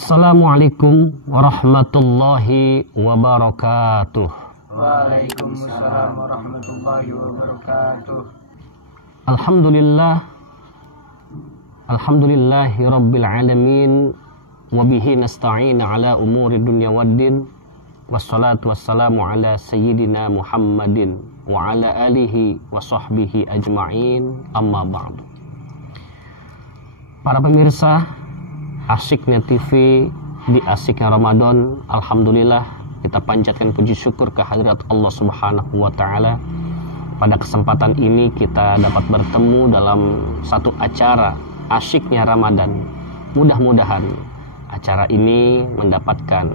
Assalamualaikum warahmatullahi wabarakatuh. Waalaikumsalam warahmatullahi wabarakatuh. Alhamdulillahi rabbil alamin, wabihi nasta'in ala umuri dunya waddin, wassalatu wassalamu ala sayyidina Muhammadin wa ala alihi wa sahbihi ajma'in, amma ba'du. Para pemirsa Asyiknya TV di Asyiknya Ramadan, alhamdulillah kita panjatkan puji syukur kehadirat Allah Subhanahu wa taala. Pada kesempatan ini kita dapat bertemu dalam satu acara Asyiknya Ramadan. Mudah-mudahan acara ini mendapatkan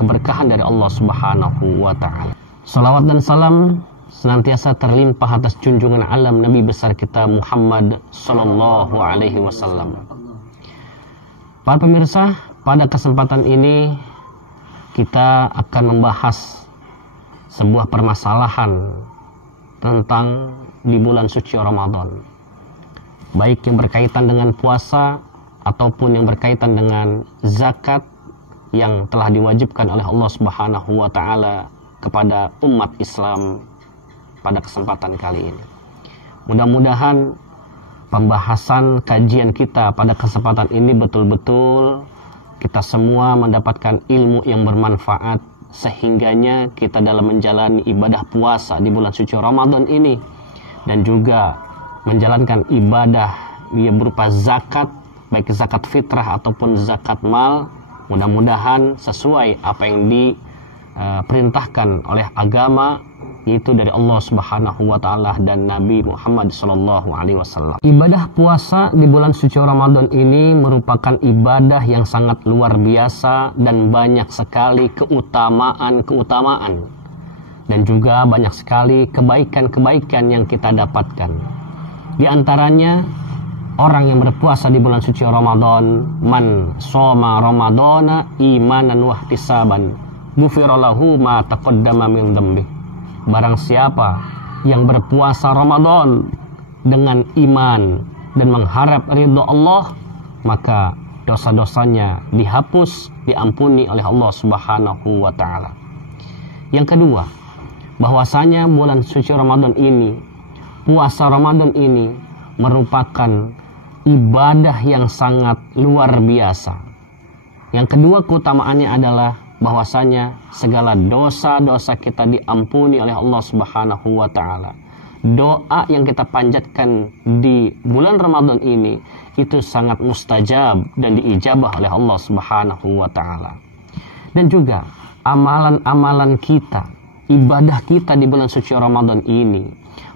keberkahan dari Allah Subhanahu wa taala. Salawat dan salam senantiasa terlimpah atas junjungan alam Nabi besar kita Muhammad sallallahu alaihi wasallam. Para pemirsa, pada kesempatan ini kita akan membahas sebuah permasalahan tentang di bulan suci Ramadan, baik yang berkaitan dengan puasa ataupun yang berkaitan dengan zakat yang telah diwajibkan oleh Allah Subhanahu wa taala kepada umat Islam pada kesempatan kali ini. Mudah-mudahan pembahasan kajian kita pada kesempatan ini betul-betul kita semua mendapatkan ilmu yang bermanfaat, sehingganya kita dalam menjalani ibadah puasa di bulan suci Ramadan ini dan juga menjalankan ibadah yang berupa zakat, baik zakat fitrah ataupun zakat mal, mudah-mudahan sesuai apa yang diperintahkan oleh agama, yaitu dari Allah Subhanahu wa taala dan Nabi Muhammad sallallahu alaihi wasallam. Ibadah puasa di bulan suci Ramadan ini merupakan ibadah yang sangat luar biasa dan banyak sekali keutamaan dan juga banyak sekali kebaikan-kebaikan yang kita dapatkan. Di antaranya orang yang berpuasa di bulan suci Ramadan, man shoma ramadana imanan wa ihtisaban ghufira lahu ma taqaddama min dhanbi. Barang siapa yang berpuasa Ramadan dengan iman dan mengharap ridho Allah, maka dosa-dosanya dihapus, diampuni oleh Allah Subhanahu wa taala. Yang kedua, bahwasanya bulan suci Ramadan ini, puasa Ramadan ini merupakan ibadah yang sangat luar biasa. Yang kedua keutamaannya adalah bahwasanya segala dosa-dosa kita diampuni oleh Allah Subhanahu wa taala. Doa yang kita panjatkan di bulan Ramadan ini itu sangat mustajab dan diijabah oleh Allah Subhanahu wa taala. Dan juga amalan-amalan kita, ibadah kita di bulan suci Ramadan ini,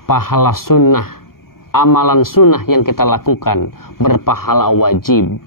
pahala sunnah, amalan sunnah yang kita lakukan berpahala wajib.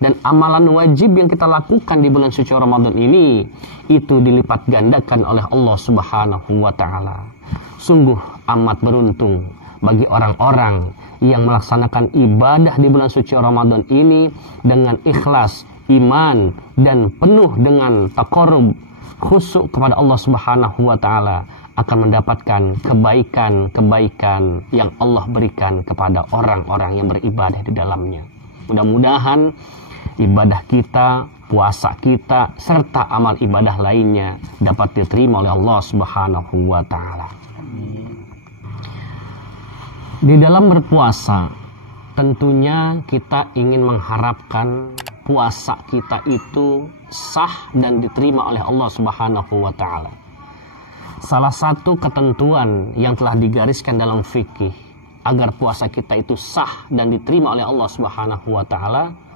Dan amalan wajib yang kita lakukan di bulan suci Ramadan ini itu dilipat gandakan oleh Allah Subhanahu wa taala. Sungguh amat beruntung bagi orang-orang yang melaksanakan ibadah di bulan suci Ramadan ini dengan ikhlas, iman dan penuh dengan taqarrub, khusyuk kepada Allah Subhanahu wa taala, akan mendapatkan kebaikan-kebaikan yang Allah berikan kepada orang-orang yang beribadah di dalamnya. Mudah-mudahan ibadah kita, puasa kita, serta amal ibadah lainnya dapat diterima oleh Allah Subhanahu wa taala. Di dalam berpuasa, tentunya kita ingin mengharapkan puasa kita itu sah dan diterima oleh Allah Subhanahu wa taala. Salah satu ketentuan yang telah digariskan dalam fikih agar puasa kita itu sah dan diterima oleh Allah Subhanahu wa taala,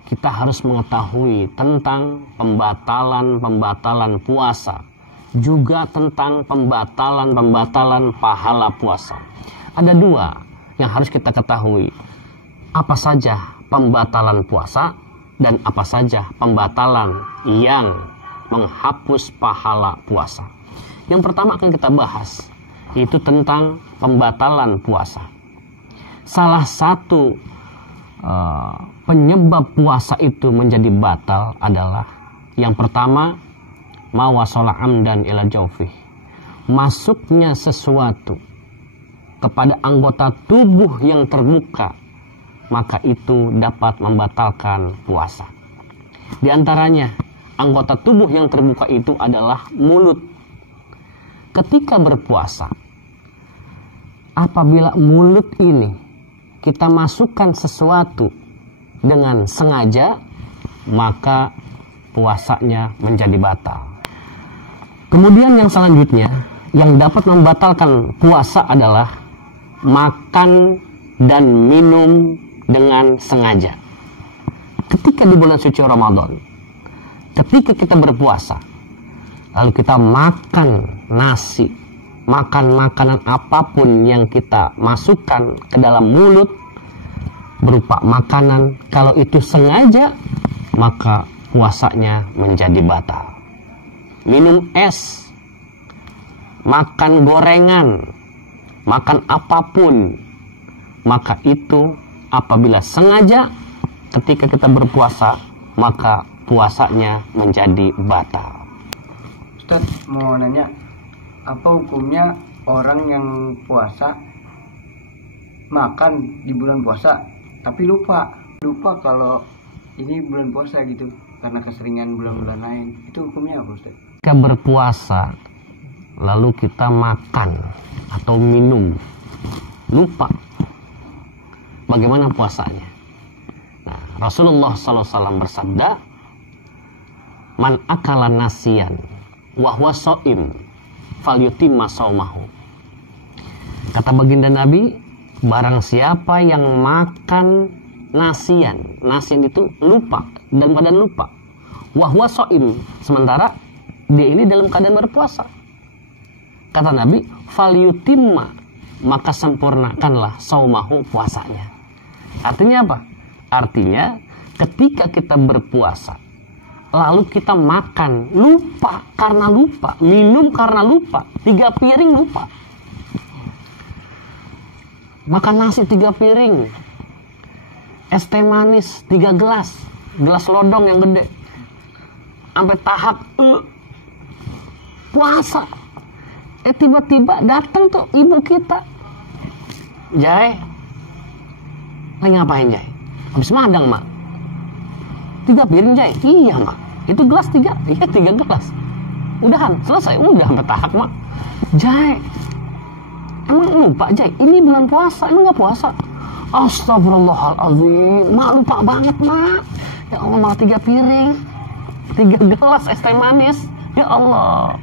kita harus mengetahui tentang pembatalan-pembatalan puasa, juga tentang pembatalan-pembatalan pahala puasa. Ada dua yang harus kita ketahui. Apa saja pembatalan puasa dan apa saja pembatalan yang menghapus pahala puasa. Yang pertama akan kita bahas, yaitu tentang pembatalan puasa. Salah satu penyebab puasa itu menjadi batal adalah yang pertama, mawasola amdan ila jawfih, masuknya sesuatu kepada anggota tubuh yang terbuka, maka itu dapat membatalkan puasa. Di antaranya, anggota tubuh yang terbuka itu adalah mulut. Ketika berpuasa, apabila mulut ini kita masukkan sesuatu dengan sengaja, maka puasanya menjadi batal. Kemudian yang selanjutnya, yang dapat membatalkan puasa adalah makan dan minum dengan sengaja. Ketika di bulan suci Ramadan, ketika kita berpuasa, lalu kita makan nasi, makan makanan apapun yang kita masukkan ke dalam mulut berupa makanan, kalau itu sengaja, maka puasanya menjadi batal. Minum es, makan gorengan, makan apapun, maka itu apabila sengaja ketika kita berpuasa, maka puasanya menjadi batal. Ustaz, mau nanya, apa hukumnya orang yang puasa makan di bulan puasa tapi lupa kalau ini bulan puasa gitu karena keseringan bulan-bulan lain, itu hukumnya apa, Ustaz? Ketika berpuasa lalu kita makan atau minum lupa, bagaimana puasanya? Nah, Rasulullah SAW bersabda, man akala nasiyan wa huwa shaim falyutimma shaumahu. Kata baginda Nabi, barang siapa yang makan nasian itu lupa, dalam keadaan lupa, wa huwa shaim, sementara dia ini dalam keadaan berpuasa. Kata Nabi, falyutimma, maka sempurnakanlah saumahu, puasanya. Artinya apa? Artinya ketika kita berpuasa lalu kita makan lupa karena lupa, minum karena lupa, 3 piring lupa, makan nasi 3 piring, es teh manis 3 gelas lodong yang gede, sampai tahap puasa. Tiba-tiba datang tuh ibu kita, Jai, lagi ngapain Jai? Habis madang mak, 3 piring Jai. Iya mak, itu gelas 3, iya 3 gelas. Udahan, selesai, udah sampai tahap mak. Jai, emang lupa Jai, ini bulan puasa, emang gak puasa? Astagfirullahaladzim, mak lupa banget mak. Ya Allah, malah 3 piring, 3 gelas es teh manis. Ya Allah.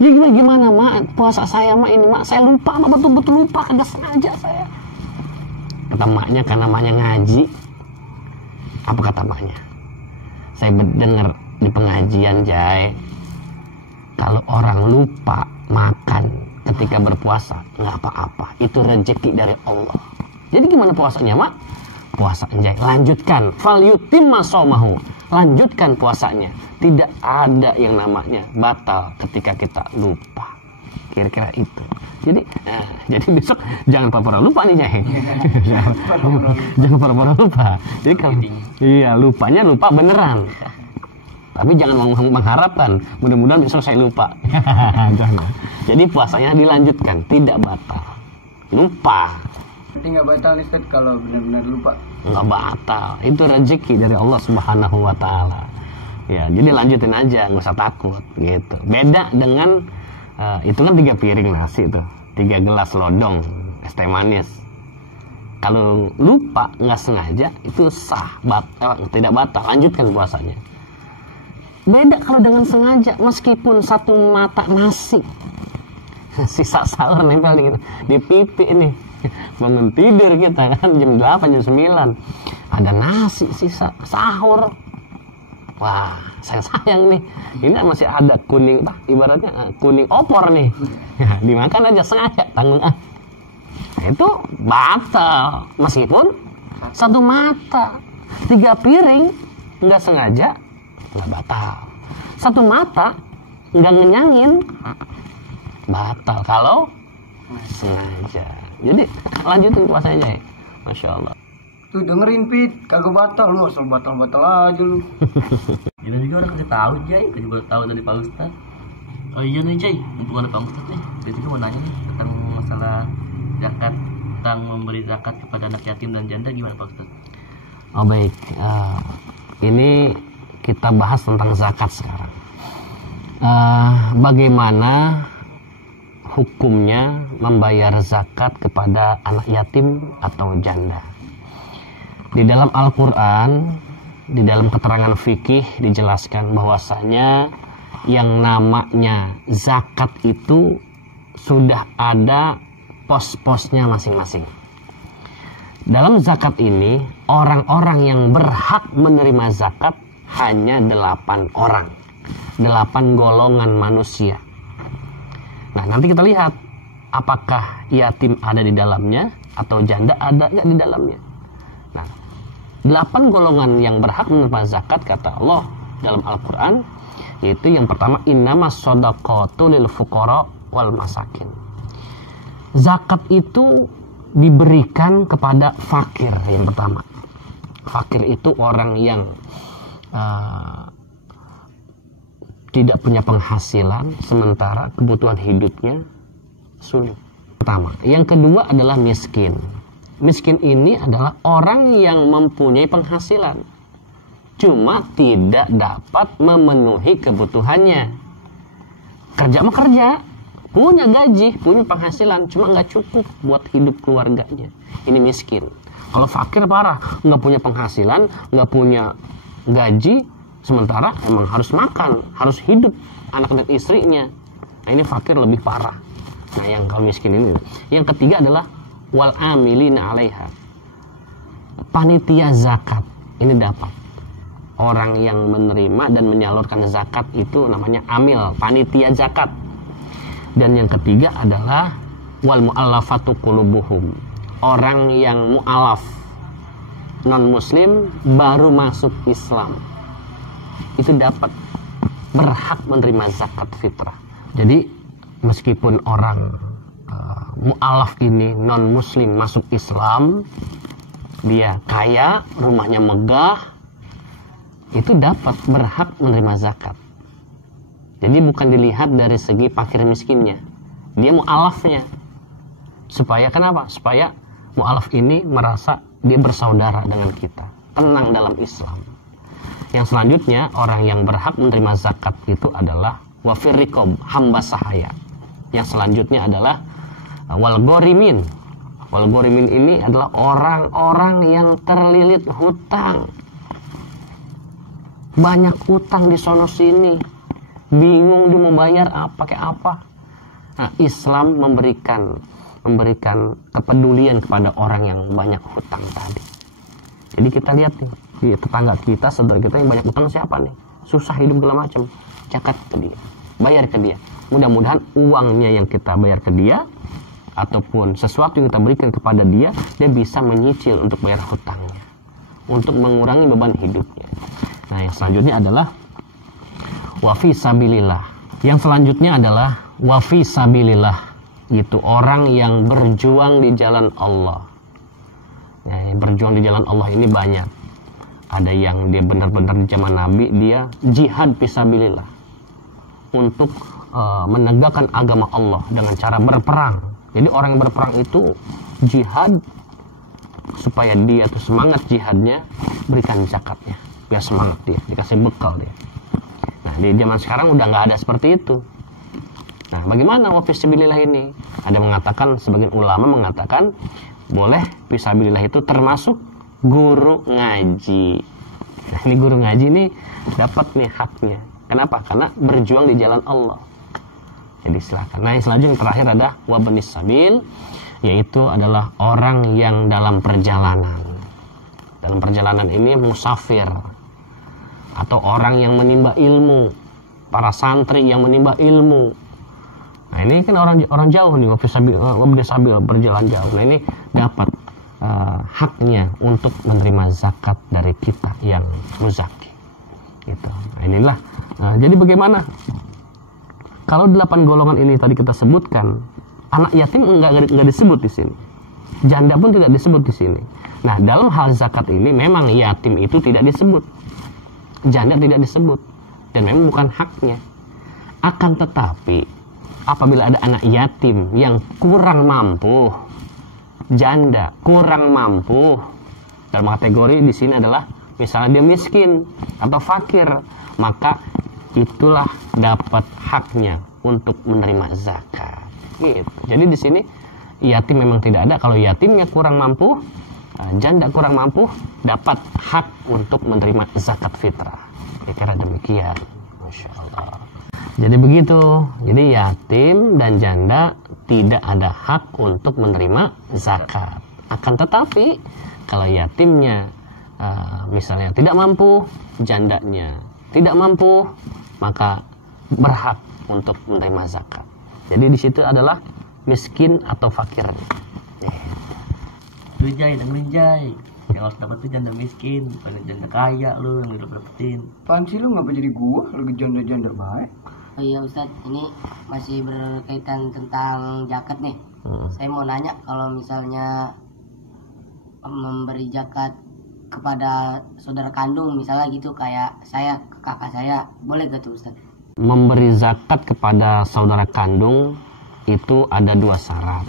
Jadi gimana mak, puasa saya mak ini mak, saya lupa mak, betul-betul lupa, kagak sengaja saya. Kata maknya, karena maknya ngaji. Apa kata maknya? Saya dengar di pengajian Jai, kalau orang lupa makan ketika berpuasa nggak apa-apa, itu rezeki dari Allah. Jadi gimana puasanya mak? Puasa Jai lanjutkan, falyutimma shaumahu, lanjutkan puasanya. Tidak ada yang namanya batal ketika kita lupa. Kira-kira itu. Jadi besok jangan pura-pura lupa nih Jai. Jangan pura-pura lupa. Jadi kalau lupanya lupa beneran. Tapi jangan mengharapkan mudah-mudahan besok saya lupa. Jangan. Jadi puasanya dilanjutkan, tidak batal. Lupa. Berarti nggak batal nih Ustaz kalau benar-benar lupa? Nggak batal. Itu rezeki dari Allah Subhanahu wa Ta'ala. Ya, jadi lanjutin aja, nggak usah takut gitu. Beda dengan itu kan 3 piring nasi tuh, 3 gelas lodong es teh manis. Kalau lupa nggak sengaja itu sah, tidak batal, lanjutkan puasanya. Beda kalau dengan sengaja, meskipun 1 mata nasi sisa sahur nempel di pipi nih, bangun tidur kita kan jam 8 jam 9 ada nasi sisa sahur. Wah, sayang nih. Ini masih ada kuning, ibaratnya kuning opor nih. Dimakan aja sengaja, tanggung itu batal. Meskipun 1 mata, 3 piring nggak sengaja, nggak batal. 1 mata nggak ngenyangin, batal kalau sengaja. Jadi lanjutin puasanya ya, Masya Allah. Tuh dengerin Pit, kagak batal lu, asal batal-batal aja lu. Kita juga orang kasih tahu Jay, kita juga tahu dari Pak Ustadz. Oh iya nih Jay, mumpung ada Pak Ustadz nih, kita juga mau nanya nih tentang masalah zakat, tentang memberi zakat kepada anak yatim dan janda, gimana Pak Ustadz? Oh baik, ini kita bahas tentang zakat sekarang. Bagaimana hukumnya membayar zakat kepada anak yatim atau janda? Di dalam Al-Quran, di dalam keterangan fikih dijelaskan bahwasanya yang namanya zakat itu sudah ada pos-posnya masing-masing. Dalam zakat ini, orang-orang yang berhak menerima zakat hanya 8 orang, 8 golongan manusia. Nah, nanti kita lihat apakah yatim ada di dalamnya atau janda ada nggak di dalamnya. Nah, 8 golongan yang berhak menerima zakat kata Allah dalam Al-Quran, yaitu yang pertama, innamas shadaqatu lil fuqara wal masakin. Zakat itu diberikan kepada fakir yang pertama. Fakir itu orang yang tidak punya penghasilan, sementara kebutuhan hidupnya sulit. Pertama. Yang kedua adalah miskin. Miskin ini adalah orang yang mempunyai penghasilan, cuma tidak dapat memenuhi kebutuhannya. Kerja mah kerja, punya gaji, punya penghasilan, cuma nggak cukup buat hidup keluarganya. Ini miskin. Kalau fakir parah, nggak punya penghasilan, nggak punya gaji, sementara emang harus makan, harus hidup anak dan istrinya. Nah, ini fakir lebih parah. Nah, yang kalau miskin ini. Yang ketiga adalah wal amilina 'alaiha. Panitia zakat ini dapat. Orang yang menerima dan menyalurkan zakat itu namanya amil, panitia zakat. Dan yang ketiga adalah wal mu'allafatu qulubuhum. Orang yang mu'alaf, non muslim baru masuk Islam, itu dapat berhak menerima zakat fitrah. Jadi meskipun orang mu'alaf ini non muslim masuk Islam, dia kaya, rumahnya megah, itu dapat berhak menerima zakat. Jadi bukan dilihat dari segi fakir miskinnya, dia mu'alafnya. Supaya kenapa? Supaya mu'alaf ini merasa dia bersaudara dengan kita, tenang dalam Islam. Yang selanjutnya, orang yang berhak menerima zakat itu adalah wafir riqab, hamba sahaya. Yang selanjutnya adalah wal ghorimin. Wal ghorimin ini adalah orang-orang yang terlilit hutang. Banyak hutang di sono sini, bingung dia mau bayar pakai apa. Nah, Islam memberikan kepedulian kepada orang yang banyak hutang tadi. Jadi kita lihat nih, di tetangga kita, saudara kita yang banyak hutang siapa nih? Susah hidup segala macam. Zakat ke dia, bayar ke dia. Mudah-mudahan uangnya yang kita bayar ke dia ataupun sesuatu yang kita berikan kepada dia, dia bisa menyicil untuk bayar hutangnya, untuk mengurangi beban hidupnya. Nah, yang selanjutnya adalah wafi sabilillah. Yang selanjutnya adalah wafi sabilillah, itu orang yang berjuang di jalan Allah. Ya, berjuang di jalan Allah ini banyak. Ada yang dia benar-benar di zaman Nabi, dia jihad fisabilillah untuk menegakkan agama Allah dengan cara berperang. Jadi orang yang berperang itu jihad supaya dia tuh semangat jihadnya, berikan zakatnya biar semangat dia, dikasih bekal dia. Nah, di zaman sekarang udah nggak ada seperti itu. Nah, bagaimana wa fisabilillah ini? Ada mengatakan, sebagian ulama mengatakan boleh fisabilillah itu termasuk guru ngaji. Nah, ini guru ngaji ini dapat nih haknya. Kenapa? Karena berjuang di jalan Allah. Jadi silakan. Nah, yang selanjutnya yang terakhir ada wabnis sabil, yaitu adalah orang yang dalam perjalanan. Dalam perjalanan ini musafir atau orang yang menimba ilmu, para santri yang menimba ilmu. Nah, ini kan orang jauh nih, wabnis sabil, berjalan jauh. Nah, ini dapat haknya untuk menerima zakat dari kita yang muzaki. Gitu. Nah, inilah. Jadi bagaimana? Kalau 8 golongan ini tadi kita sebutkan, anak yatim enggak disebut di sini. Janda pun tidak disebut di sini. Nah, dalam hal zakat ini memang yatim itu tidak disebut. Janda tidak disebut. Dan memang bukan haknya. Akan tetapi, apabila ada anak yatim yang kurang mampu, janda kurang mampu, dalam kategori di sini adalah misalnya dia miskin atau fakir, maka itulah dapat haknya untuk menerima zakat. Gitu. Jadi di sini yatim memang tidak ada. Kalau yatimnya kurang mampu, janda kurang mampu, dapat hak untuk menerima zakat fitrah. Kira-kira demikian. Masya Allah. Jadi begitu. Jadi yatim dan janda tidak ada hak untuk menerima zakat. Akan tetapi kalau yatimnya misalnya tidak mampu, jandanya tidak mampu, maka berhak untuk menerima zakat. Jadi di situ adalah miskin atau fakir. Lu Jai, dengerin Jai, yang harus dapat tuh janda miskin, bukan janda kaya lu yang dapetin. Apaan sih lu, ngapa jadi gua lagi janda-janda baik? Oh iya Ustadz, ini masih berkaitan tentang zakat nih. Saya mau nanya, kalau misalnya memberi zakat kepada saudara kandung misalnya gitu, kayak saya ke kakak saya, boleh gak tuh Ustadz? Memberi zakat kepada saudara kandung itu ada 2 syarat.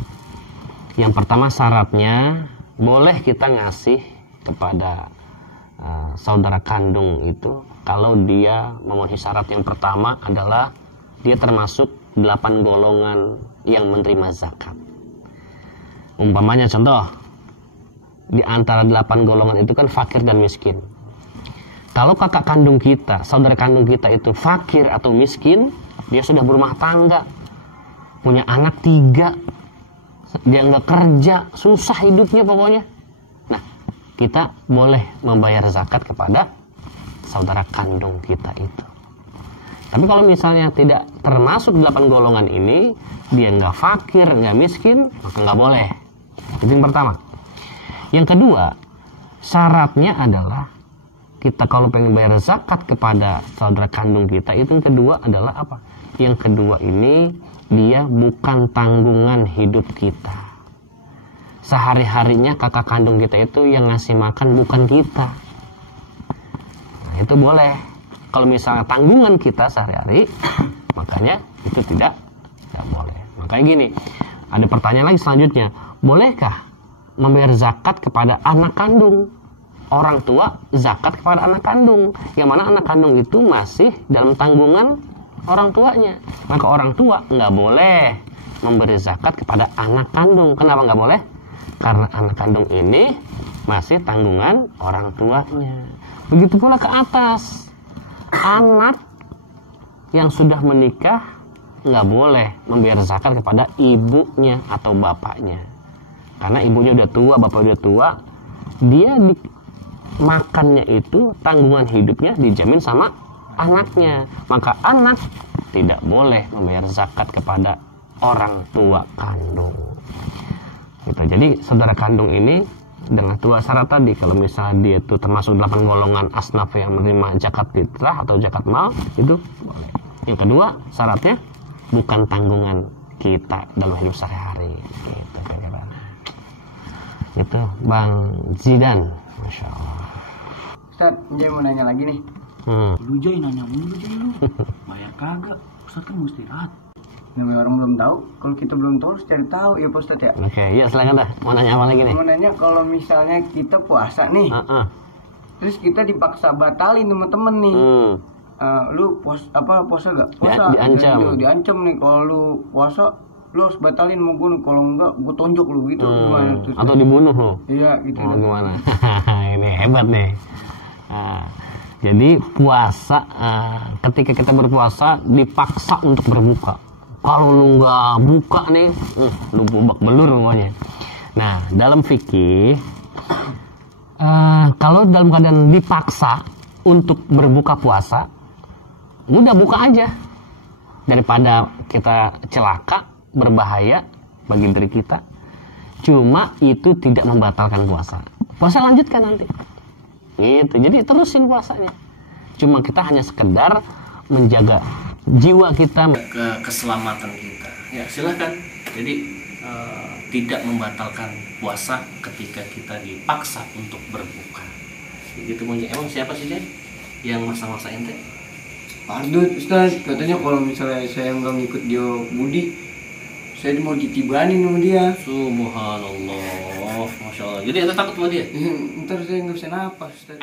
Yang pertama syaratnya, boleh kita ngasih kepada saudara kandung itu kalau dia memenuhi syarat. Yang pertama adalah dia termasuk 8 golongan yang menerima zakat. Umpamanya contoh, di antara 8 golongan itu kan fakir dan miskin. Kalau kakak kandung kita, saudara kandung kita itu fakir atau miskin, dia sudah berumah tangga, punya anak 3, dia nggak kerja, susah hidupnya pokoknya. Nah, kita boleh membayar zakat kepada saudara kandung kita itu. Tapi kalau misalnya tidak termasuk 8 golongan ini, dia nggak fakir, nggak miskin, maka nggak boleh. Itu yang pertama. Yang kedua, syaratnya adalah kita kalau pengen bayar zakat kepada saudara kandung kita, itu yang kedua adalah apa? Yang kedua ini, dia bukan tanggungan hidup kita. Sehari-harinya kakak kandung kita itu yang ngasih makan, bukan kita. Nah, itu boleh. Kalau misalnya tanggungan kita sehari-hari, makanya itu tidak boleh. Makanya gini, ada pertanyaan lagi selanjutnya, bolehkah membayar zakat kepada anak kandung? Orang tua zakat kepada anak kandung, yang mana anak kandung itu masih dalam tanggungan orang tuanya. Maka orang tua nggak boleh memberi zakat kepada anak kandung. Kenapa nggak boleh? Karena anak kandung ini masih tanggungan orang tuanya. Begitu pula ke atas, anak yang sudah menikah nggak boleh membayar zakat kepada ibunya atau bapaknya. Karena ibunya udah tua, bapaknya udah tua, dia makannya itu, tanggungan hidupnya dijamin sama anaknya. Maka anak tidak boleh membayar zakat kepada orang tua kandung. Gitu. Jadi saudara kandung ini dengan 2 syarat tadi, kalau misalnya dia itu termasuk 8 golongan asnaf yang menerima zakat fitrah atau zakat mal, itu boleh. Yang kedua syaratnya bukan tanggungan kita dalam hidup sehari-hari. Gitu kira-kira. Itu Bang Zidan, Masya Allah. Ustaz, Jay mau nanya lagi nih. Lu Jay nanya mulu Jay lu. Bayar kagak, Ustaz kan mesti istirahat. Namanya orang belum tahu, kalau kita belum tahu harus cari tahu ya Pak Ustaz ya. Oke, ya silakan dah. Mau nanya apa lagi nih? Mau nanya kalau misalnya kita puasa nih, terus kita dipaksa batalin sama temen nih. Lu puasa gak? Puasa. Diancam. Diancam nih kalau lu puasa, lu harus batalin mau gue, kalau enggak gue tonjok lu gitu. Gimana tuh? Atau dibunuh lu? Iya gitu. Oh, gimana? Ini hebat nih. Jadi puasa, ketika kita berpuasa dipaksa untuk berbuka. Kalau lu nggak buka nih, lu bubak belur pokoknya. Nah, dalam fikih, kalau dalam keadaan dipaksa untuk berbuka puasa, udah buka aja. Daripada kita celaka, berbahaya bagi diri kita. Cuma itu tidak membatalkan puasa. Puasa lanjutkan nanti. Gitu. Jadi terusin puasanya. Cuma kita hanya sekedar menjaga jiwa kita, keselamatan kita. Ya silakan. Jadi tidak membatalkan puasa ketika kita dipaksa untuk berbuka. Begitu punya. Emang siapa sih Jay yang maksa-maksa ente? Pardut Ustaz, katanya kalau misalnya saya nggak ngikut dia Budi, saya mau ditibanin sama dia. Subhanallah, Masya Allah. Jadi ente takut sama dia? Ntar saya nggak bisa napas Ustaz.